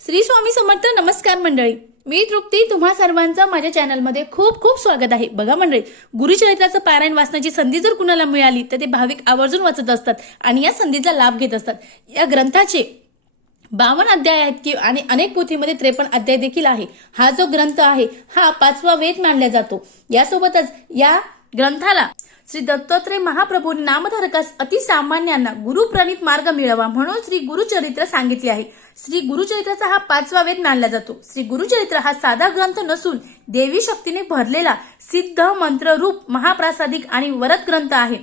श्री स्वामी समर्थ नमस्कार मंडळी. मी तृप्ती तुम्हा सर्वांचं माझ्या चॅनलमध्ये खूप खूप स्वागत आहे. बघा मंडळी गुरुचरित्राचं पारायण वाचण्याची संधी जर कुणाला मिळाली तर ते भाविक आवर्जून वाचत असतात आणि या संधीचा लाभ घेत असतात. या ग्रंथाचे बावन्न अध्याय आहेत की आणि अनेक पोथीमध्ये त्रेपन्न अध्याय देखील आहे. हा जो ग्रंथ आहे हा पाचवा वेद मानला जातो. यासोबतच या ग्रंथाला श्री दत्तात्रय महाप्रभू नामधारकास अतिसामान्यांना गुरुप्रणित मार्ग मिळावा म्हणून श्री गुरुचरित्र सांगितले आहे. श्री गुरुचरित्राचा हा पाचवा वेद मानला जातो. श्री गुरुचरित्र हा साधा ग्रंथ नसून देवी शक्तीने भरलेला सिद्ध मंत्ररूप महाप्रासादिक आणि वरद ग्रंथ आहे.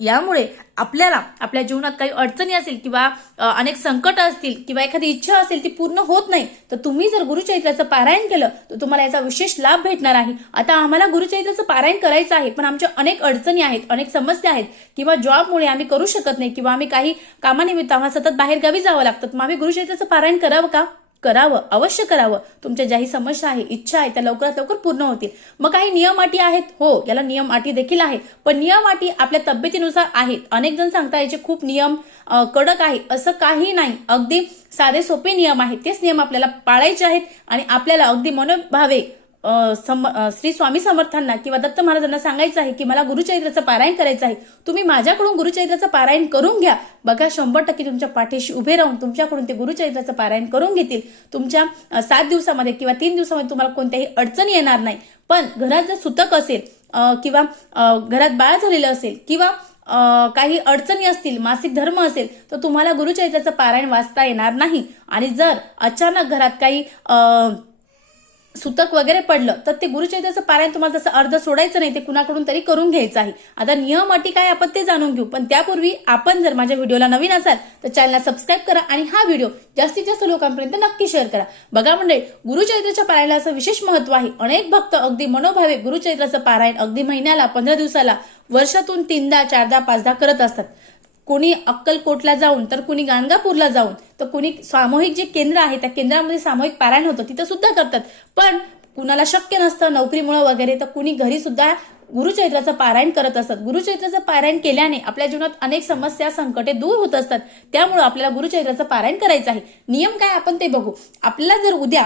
यामुळे आपल्याला आपल्या जीवनात काही अडचणी असेल किंवा अनेक संकट असतील किंवा एखादी इच्छा असेल ती पूर्ण होत नाही तर तुम्ही जर गुरुचरित्राचं पारायण केलं तर तुम्हाला याचा विशेष लाभ भेटणार आहे. आता आम्हाला गुरुचरित्राचं पारायण करायचं आहे पण आमच्या अनेक अडचणी आहेत अनेक समस्या आहेत किंवा जॉबमुळे आम्ही करू शकत नाही किंवा आम्ही काही कामानिमित्त आम्हाला सतत बाहेरगावी जावं लागतं मग आम्ही गुरुचरित्राचं पारायण करावं का? करावं अवश्य करावं. तुमच्या ज्याही समस्या आहे इच्छा आहे त्या लवकरात लवकर पूर्ण होतील. मग काही नियम अटी आहेत? हो याला नियम अटी देखील आहे. पण नियम अटी आपल्या तब्येतीनुसार आहेत. अनेक जण सांगता याचे खूप नियम कडक आहे. असं काही नाही. अगदी साधे सोपे नियम आहेत. तेच नियम आपल्याला पाळायचे आहेत आणि आपल्याला अगदी मनोभावे सम- श्री स्वामी समर्थांना किंवा दत्त महाराजांना सांगायचं आहे की मला गुरुचरित्राचं पारायण करायचं आहे. तुम्ही माझ्याकडून गुरुचरित्राचं पारायण करून घ्या. बघा शंभर टक्के तुमच्या पाठीशी उभे राहून तुमच्याकडून ते गुरुचरित्राचं पारायण करून घेतील. तुमच्या सात दिवसामध्ये किंवा तीन दिवसामध्ये तुम्हाला कोणत्याही अडचणी येणार नाही. पण घरात जर सुतक असेल किंवा घरात बाळ झालेलं असेल किंवा काही अडचणी असतील मासिक धर्म असेल तर तुम्हाला गुरुचरित्राचं पारायण वाचता येणार नाही. आणि जर अचानक घरात काही सुतक वगैरे पडलं तर ते गुरुचरित्राचं पारायण तुम्हाला तसं अर्ध सोडायचं नाही ते कुणाकडून तरी करून घ्यायचं आहे. आता नियम अटी काय आपण ते जाणून घेऊ. पण त्यापूर्वी आपण जर माझ्या व्हिडिओला नवीन असाल तर चॅनलला सबस्क्राईब करा आणि हा व्हिडिओ जास्तीत जास्त लोकांपर्यंत नक्की शेअर करा. बघा म्हणजे गुरुचरित्राच्या पारायणाला असं विशेष महत्त्व आहे. अनेक भक्त अगदी मनोभावे गुरुचरित्राचं पारायण अगदी महिन्याला पंधरा दिवसाला वर्षातून तीनदा चारदा पाचदा करत असतात. कुणी अक्कलकोटला जाऊन तर कुणी गाणगापूरला जाऊन तर कुणी सामूहिक जे केंद्र आहे त्या केंद्रामध्ये सामूहिक पारायण होतं तिथं सुद्धा करतात. पण कुणाला शक्य नसतं नोकरीमुळे वगैरे तर कुणी घरी सुद्धा गुरुचैत्राचं पारायण करत असतात गुरुचैत्राचं पारायण केल्याने आपल्या जीवनात अनेक समस्या संकटे दूर होत असतात. त्यामुळे आपल्याला गुरुचैत्राचं पारायण करायचं आहे. नियम काय? आपण ते बघू. आपल्याला जर उद्या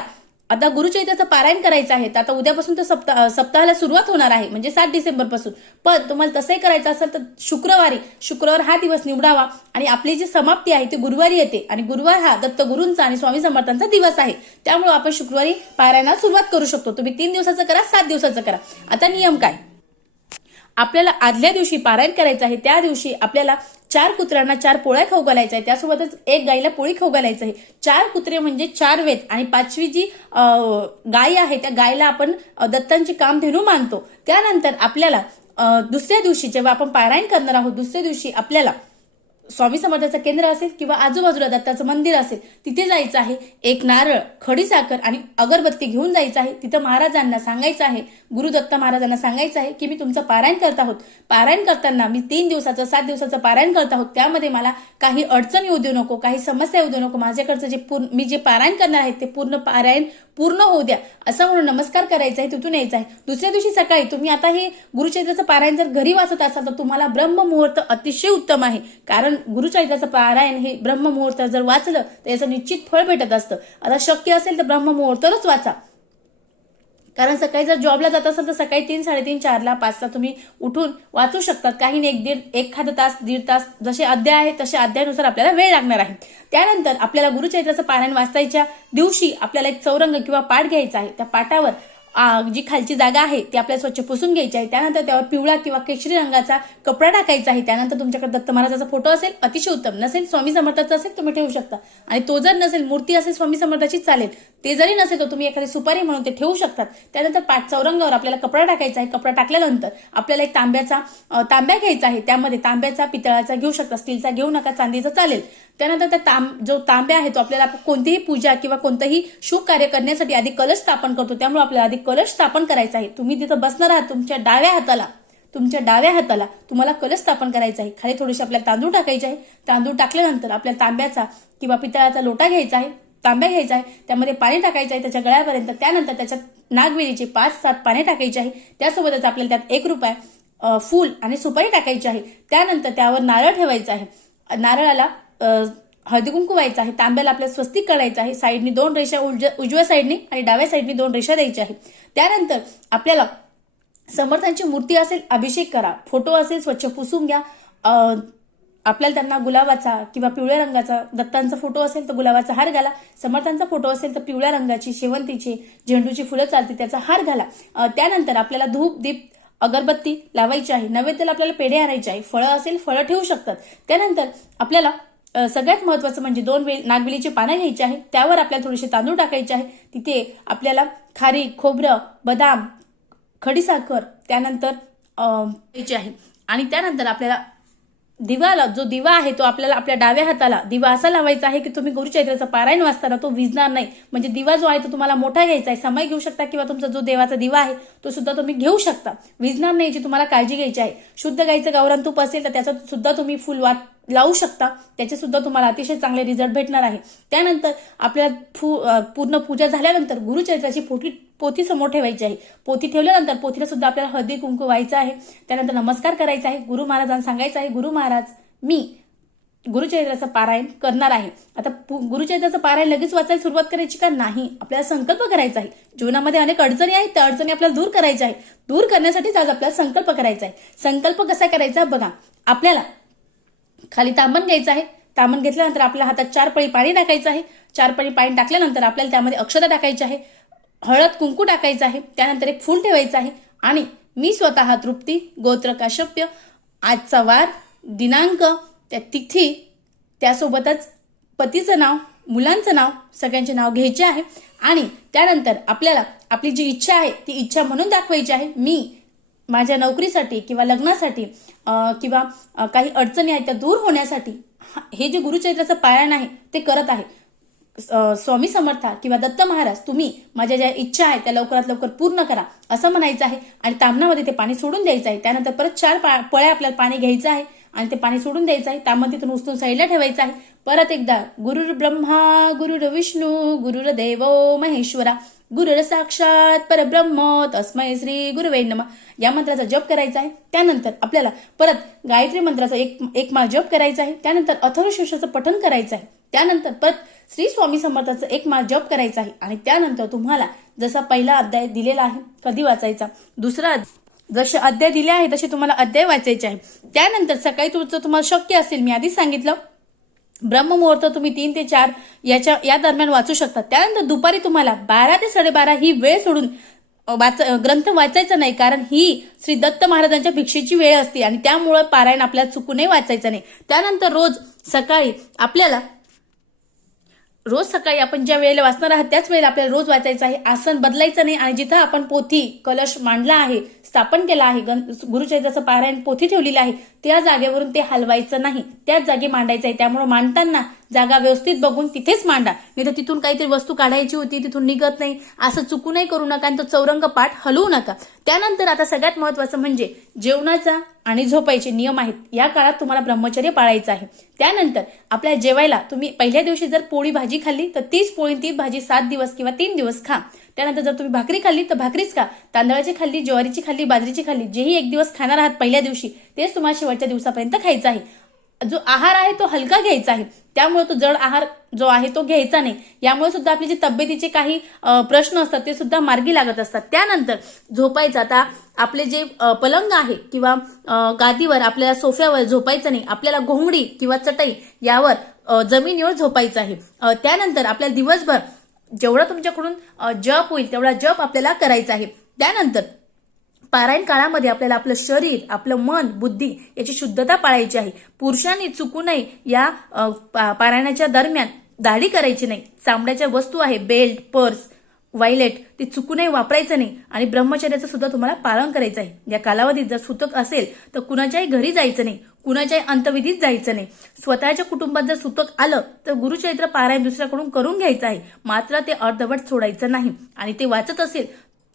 आता गुरुचैत्राचं पारायण करायचं आहे तर आता उद्यापासून तर सप्ताह सप्ताहाला सुरुवात होणार आहे म्हणजे सात डिसेंबरपासून. पण तुम्हाला तसंही करायचं असेल तर शुक्रवारी शुक्रवार हा दिवस निवडावा आणि आपली जी समाप्ती आहे ती गुरुवारी येते. आणि गुरुवार हा दत्तगुरूंचा आणि स्वामी समर्थांचा दिवस आहे. त्यामुळे आपण शुक्रवारी पारायणाला सुरुवात करू शकतो. तुम्ही तीन दिवसाचं करा सात दिवसाचं करा. आता नियम काय? आपल्याला आदल्या दिवशी पारायण करायचं आहे त्या दिवशी आपल्याला चार कुत्र्यांना चार पोळ्या खाऊ घालायचं आहे त्यासोबतच एक गाईला पोळी खाऊ घालायचं आहे. चार कुत्रे म्हणजे चार वेद आणि पाचवी जी गाय आहे त्या गायला आपण दत्तांची दत्तांची कामधेनू मानतो. त्यानंतर आपल्याला दुसऱ्या दिवशी जेव्हा आपण पारायण करणार आहोत दुसऱ्या दिवशी आपल्याला स्वामी समर्थाचं केंद्र असेल किंवा आजूबाजूला दत्ताचं मंदिर असेल तिथे जायचं आहे. एक नारळ खडीसाखर आणि अगरबत्ती घेऊन जायचं आहे. तिथं महाराजांना सांगायचं आहे गुरुदत्त महाराजांना सांगायचं आहे की मी तुमचं पारायण करत आहोत. पारायण करताना मी तीन दिवसाचं सात दिवसाचं पारायण करत आहोत. त्यामध्ये मला काही अडचण येऊ देऊ नको काही समस्या येऊ देऊ नको. माझ्याकडचं जे पूर्ण मी जे पारायण करणार आहे ते पूर्ण पारायण पूर्ण होऊ द्या. असं म्हणून नमस्कार करायचा आहे तिथून यायचं आहे. दुसऱ्या दिवशी सकाळी तुम्ही आता हे गुरुचरित्राचं पारायण जर घरी वाचत असाल तर तुम्हाला ब्रह्ममुहूर्त अतिशय उत्तम आहे. कारण गुरुचरित्राचं पारायण हे ब्रह्ममुहूर्त जर वाचलं तर याचं निश्चित फळ भेटत असतं. आता शक्य असेल तर ब्रह्ममुहूर्तच वाचा. कारण सकाळी जर जॉबला जात असाल तर सकाळी तीन साडेतीन चारला पाचला तुम्ही उठून वाचू शकतात. काही एक दीड एखादा तास दीड तास जसे अध्याय आहे तसे अध्यायानुसार आपल्याला वेळ लागणार आहे. त्यानंतर आपल्याला गुरुचैत्राचं पारायण वाचायच्या दिवशी आपल्याला एक चौरंग किंवा पाठ घ्यायचा आहे. त्या पाठावर जी खालची जागा आहे ती आपल्याला स्वच्छ पुसून घ्यायची आहे. त्यानंतर त्यावर पिवळा किंवा केशरी रंगाचा कपडा टाकायचा आहे. त्यानंतर तुमच्याकडे दत्त महाराजाचा फोटो असेल अतिशय उत्तम. नसेल स्वामी समर्थाचा असेल तुम्ही ठेवू शकता. आणि तो जर नसेल मूर्ती असेल स्वामी समर्थाची चालेल. ते जरी नसेल तर तुम्ही एखादी सुपारी म्हणून ते ठेवू शकतात त्यानंतर पाठ चौरंगावर आपल्याला कपडा टाकायचा आहे. कपडा टाकल्यानंतर आपल्याला एक तांब्याचा तांब्या घ्यायचा आहे. त्यामध्ये तांब्याचा पितळाचा घेऊ शकता. स्टीलचा घेऊ नका चांदीचा चालेल. त्यानंतर त्या तांब जो तांब्या आहे तो आपल्याला कोणतीही पूजा किंवा कोणतंही शुभ कार्य करण्यासाठी आधी कलश स्थापन करतो. त्यामुळे आपल्याला आधी कलश स्थापन करायचा आहे. तुम्ही तिथं बसणार आहात तुमच्या डाव्या हाताला तुमच्या डाव्या हाताला तुम्हाला कलश स्थापन करायचा आहे. खाली थोडेसे आपल्याला तांदूळ टाकायचे आहे. तांदूळ टाकल्यानंतर आपल्याला तांब्याचा किंवा पितळाचा लोटा घ्यायचा आहे. तांब्या घ्यायचा आहे. त्यामध्ये पाणी टाकायचं आहे त्याच्या गळ्यापर्यंत. त्यानंतर त्याच्यात नागवेलीचे पाच सात पाने टाकायचे आहे. त्यासोबतच आपल्याला त्यात एक रुपये फूल आणि सुपारी टाकायची आहे. त्यानंतर त्यावर नारळ ठेवायचा आहे. नारळाला हळदी कुंकू व्हायचं आहे तांब्याला आपल्याला स्वस्तिक करायचं आहे साईडनी दोन रेषा उजव्या साईडने आणि डाव्या साईडनी दोन रेषा द्यायच्या आहे त्यानंतर आपल्याला समर्थांची मूर्ती असेल अभिषेक करा. फोटो असेल स्वच्छ पुसून घ्या. आपल्याला त्यांना गुलाबाचा किंवा पिवळ्या रंगाचा दत्तांचा फोटो असेल तर गुलाबाचा हार घाला. समर्थांचा फोटो असेल तर पिवळ्या रंगाची शेवंतीची झेंडूची फुलं चालते त्याचा हार घाला. त्यानंतर आपल्याला धूप दीप अगरबत्ती लावायची आहे. नैवेद्याला आपल्याला पेढे आणायचे आहे. फळं असेल फळं ठेवू शकतात. त्यानंतर आपल्याला सगळ्यात महत्वाचं म्हणजे दोन वेळ नागवेलीची पानं घ्यायची आहे त्यावर आपल्याला थोडेसे तांदूळ टाकायचे आहे तिथे आपल्याला खारी खोबरं बदाम खडीसाखर त्यानंतर घ्यायची आहे. आणि त्यानंतर आपल्याला दिवाला जो दिवा आहे तो आपल्याला आपल्या डाव्या हाताला दिवा असा लावायचा आहे की तुम्ही गुरुचैत्राचा पारायण वाचताना तो विजणार नाही. म्हणजे दिवा जो आहे तो तुम्हाला मोठा घ्यायचा आहे समय घेऊ शकता किंवा तुमचा जो देवाचा दिवा आहे तो सुद्धा तुम्ही घेऊ शकता. विजणार नाही याची तुम्हाला काळजी घ्यायची आहे. शुद्ध गाईचं गावरान तूप असेल तर त्याचा सुद्धा तुम्ही फुल वाट लावू शकता. त्याचेसुद्धा तुम्हाला अतिशय चांगले रिझल्ट भेटणार आहे. त्यानंतर आपल्या फू पूर्ण पूजा झाल्यानंतर गुरुचरित्राची पोटी पोथी समोर ठेवायची आहे. पोथी ठेवल्यानंतर पोथीला सुद्धा आपल्याला हळदी कुंकू व्हायचं आहे. त्यानंतर नमस्कार करायचा आहे. गुरु महाराजांना सांगायचं आहे गुरु महाराज मी गुरुचरित्राचं पारायण करणार आहे. आता पु- गुरुचरित्राचं पारायण लगेच वाचायला सुरुवात करायची का? नाही. आपल्याला संकल्प करायचा आहे. जीवनामध्ये अनेक अडचणी आहेत. त्या अडचणी आपल्याला दूर करायच्या आहे दूर करण्यासाठीच आज आपल्याला संकल्प करायचा आहे. संकल्प कसा करायचा? बघा आपल्याला खाली तांबण घ्यायचं आहे. तांबण घेतल्यानंतर आपल्या हातात चार पळी पाणी टाकायचं आहे. चार पळी पाणी टाकल्यानंतर आपल्याला त्यामध्ये अक्षता टाकायची आहे. हळद कुंकू टाकायचं आहे. त्यानंतर एक फूल ठेवायचं आहे. आणि मी स्वतः तृप्ती गोत्र काश्यप्य आजचा वार दिनांक त्या तिथी त्यासोबतच पतीचं नाव मुलांचं नाव सगळ्यांचे नाव घ्यायचे आहे. आणि त्यानंतर आपल्याला आपली जी इच्छा आहे ती इच्छा म्हणून दाखवायची आहे. मी माझ्या नोकरीसाठी किंवा लग्नासाठी किंवा काही अडचणी आहेत त्या दूर होण्यासाठी हा- हे जे गुरुचरित्राचं पारायण आहे ते करत आहे. स्वामी समर्था किंवा दत्त महाराज तुम्ही माझ्या ज्या इच्छा आहेत त्या लवकरात लवकर पूर्ण करा असं म्हणायचं आहे. आणि तामणामध्ये ते पाणी सोडून द्यायचं आहे. त्यानंतर परत चार पा- पळ्या आपल्याला पाणी घ्यायचं आहे आणि ते पाणी सोडून द्यायचं आहे. तांबं तिथून उचलून साईडला ठेवायचं आहे. परत एकदा गुरुर ब्रह्मा गुरुर विष्णू गुरुर देवो महेश्वरा गुरुर साक्षात परब्रह्म तस्मय श्री गुरुवे नम. या मंत्राचा जप करायचा आहे त्यानंतर आपल्याला परत गायत्री मंत्राचा एक एक माळ जप करायचा आहे त्यानंतर अथर्व शीर्षाचं पठण करायचं आहे त्यानंतर परत श्री स्वामी समर्थाचं एक माळ जप करायचा आहे आणि त्यानंतर तुम्हाला जसा पहिला अध्याय दिलेला आहे कधी वाचायचा? दुसरा जसे अध्याय दिले आहे तसे तुम्हाला अध्याय वाचायचे आहे. त्यानंतर सकाळी तुमचं तुम्हाला शक्य असेल मी आधीच सांगितलं ब्रह्ममुहूर्त तुम्ही तीन ते चार याच्या या दरम्यान वाचू शकता. त्यानंतर दुपारी तुम्हाला बारा ते साडेबारा ही वेळ सोडून वाच ग्रंथ वाचायचा नाही कारण ही श्री दत्त महाराजांच्या भिक्षेची वेळ असते आणि त्यामुळे पारायण आपल्याला चुकूनही वाचायचं नाही. त्यानंतर रोज सकाळी आपल्याला रोज सकाळी आपण ज्या वेळेला वाचणार आहात त्याच वेळेला आपल्याला रोज वाचायचं आहे. आसन बदलायचं नाही आणि जिथं आपण पोथी कलश मांडला आहे स्थापन केला आहे गण- गुरुचरित्राचं पारायण पोथी ठेवलेली आहे त्या जागेवरून ते हलवायचं नाही. त्याच जागी मांडायचं आहे. त्यामुळे मांडताना जागा व्यवस्थित बघून तिथेच मांडा. नाही तर तिथून काहीतरी वस्तू काढायची होती तिथून निघत नाही. असं चुकूनही करू नका आणि तो चौरंग पाठ हलवू नका. त्यानंतर आता सगळ्यात महत्वाचं म्हणजे जेवणाचा आणि झोपायचे नियम आहेत. या काळात तुम्हाला ब्रह्मचर्य पाळायचं आहे. त्यानंतर आपल्या जेवायला तुम्ही पहिल्या दिवशी जर पोळी भाजी खाल्ली तर तीच पोळी ती भाजी सात दिवस किंवा तीन दिवस खा. त्यानंतर जर तुम्ही भाकरी खाल्ली तर भाकरीच खा. तांदळाची खाल्ली ज्वारीची खाल्ली बाजरीची खाल्ली जेही एक दिवस खाणार आहात पहिल्या दिवशी तेच तुम्हाला शेवटच्या दिवसापर्यंत खायचं आहे. जो आहार आहे तो हलका घ्यायचा आहे. त्यामुळे तो जड आहार जो आहे तो घ्यायचा नाही. यामुळे सुद्धा आपली जे तब्येतीचे काही प्रश्न असतात ते सुद्धा मार्गी लागत असतात. त्यानंतर झोपायचं आता आपले जे पलंग आहे किंवा गादीवर आपल्याला सोफ्यावर झोपायचं नाही आपल्याला घोंगडी किंवा चटई यावर जमिनीवर झोपायचं आहे. त्यानंतर आपल्याला दिवसभर जेवढा तुमच्याकडून जप होईल तेवढा जप आपल्याला करायचा आहे. त्यानंतर पारायण काळामध्ये आपल्याला आपलं शरीर आपलं मन बुद्धी याची शुद्धता पाळायची आहे. पुरुषांनी चुकू नये या पारायणाच्या दरम्यान दाढी करायची नाही. चामड्याच्या वस्तू आहे बेल्ट पर्स वायलेट ते चुकूनही वापरायचं नाही. आणि ब्रह्मचर्याचं सुद्धा तुम्हाला पालन करायचं आहे. या कालावधीत जर सुतक असेल तर कुणाच्याही घरी जायचं नाही. कुणाच्याही अंतविधीत जायचं नाही. स्वतःच्या कुटुंबात जर सुतक आलं तर गुरुचरित्र पारायण दुसऱ्याकडून करून घ्यायचं आहे. मात्र ते अर्धवट सोडायचं नाही. आणि ते वाचत असेल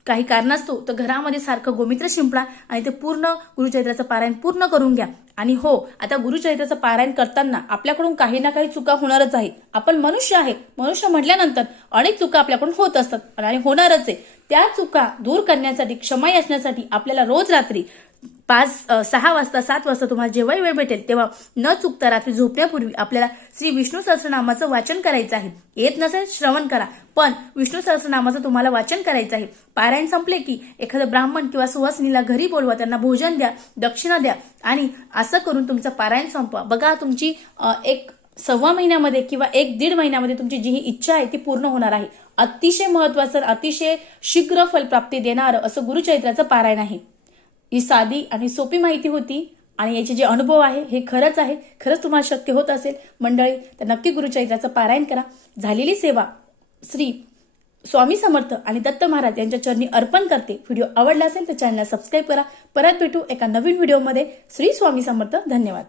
काही कारणास्तव तर घरामध्ये सारखं गोमित्र शिंपडा आणि ते पूर्ण गुरुचरित्राचं पारायण पूर्ण करून घ्या. आणि हो आता गुरुचरित्राचं पारायण करताना आपल्याकडून काही ना काही चुका होणारच आहे. आपण मनुष्य आहे. मनुष्य म्हटल्यानंतर अनेक चुका आपल्याकडून होत असतात. आणि होणारच आहे. त्या चुका दूर करण्यासाठी क्षमा याचण्यासाठी आपल्याला रोज रात्री पाच सहा वाजता सात वाजता तुम्हाला जेव्हाही वेळ भेटेल तेव्हा न चुकता रात्री झोपण्यापूर्वी आपल्याला श्री विष्णू सहस्रनामाचं वाचन करायचं आहे. येत नसेल श्रवण करा. पण विष्णू सहस्रनामाचं तुम्हाला वाचन करायचं आहे. पारायण संपले की एखादं ब्राह्मण किंवा सुवासिनीला घरी बोलवा त्यांना भोजन द्या दक्षिणा द्या आणि असं करून तुमचं पारायण संपवा. बघा तुमची एक सव्वा महिन्यामध्ये किंवा एक दीड महिन्यामध्ये तुमची जी ही इच्छा आहे ती पूर्ण होणार आहे. अतिशय महत्वाचं अतिशय शीघ्र फलप्राप्ती देणारं असं गुरुचरित्राचं पारायण आहे. ही साधी आणि सोपी माहिती होती आणि याचे जे अनुभव आहे हे खरंच आहे. खरंच तुम्हाला शक्य होत असेल. मंडळी तर नक्की गुरुचरित्राचं पारायण करा. झालेली सेवा श्री स्वामी समर्थ आणि दत्त महाराज यांच्या चरणी अर्पण करते. व्हिडिओ आवडला असेल तर चॅनलला सबस्क्राईब करा. परत भेटू एका नवीन व्हिडिओमध्ये. श्री स्वामी समर्थ धन्यवाद.